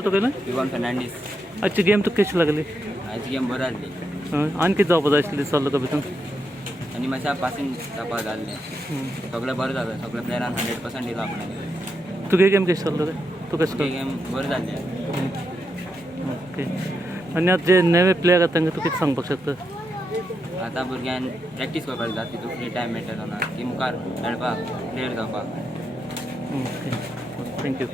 होतो केलं इवान फर्नांडीस. आजची गेम तुका कशी लागली? आयची गेम बरी जाल्ली आणखी जावपा जाय आशिल्ली दिसलो तुका भितून? आनी मातशें पासींग जावपा जाल्लें. सगळें बरें जालें, सगळ्या प्लेयरान 100% दिला आपणाक. तुगे गेम कशी चल्लो रे? तू कशें ही गेम बरी जाल्ली. ओके. आनी आतां जे नवे प्लेयर आसा तांकां तूं कितें सांगपाक शकता? आतां भुरग्यांक प्रॅक्टीस करपाक जाय, तितून फ्री टायम मेळटा ती मुखार खेळपाक प्लेयर जावपाक. Okay, thank you.